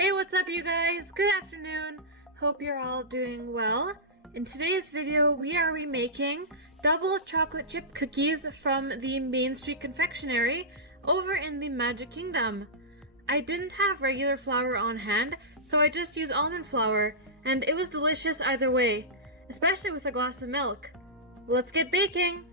Hey, what's up you guys? Good afternoon. Hope you're all doing well. In today's video, we are remaking double chocolate chip cookies from the Main Street Confectionery over in the Magic Kingdom. I didn't have regular flour on hand, so I just used almond flour, and it was delicious either way, especially with a glass of milk. Let's get baking!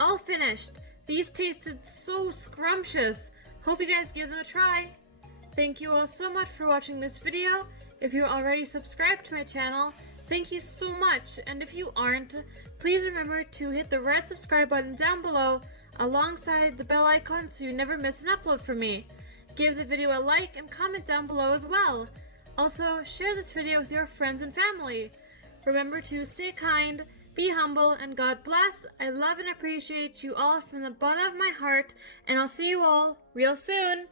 All finished! These tasted so scrumptious! Hope you guys give them a try! Thank you all so much for watching this video. If you're already subscribed to my channel, Thank you so much, and if you aren't, please remember to hit the red subscribe button down below alongside the bell icon so you never miss an upload from me. Give the video a like and comment down below as well. Also, share this video with your friends and family. Remember to stay kind, be humble, and God bless. I love and appreciate you all from the bottom of my heart, and I'll see you all real soon.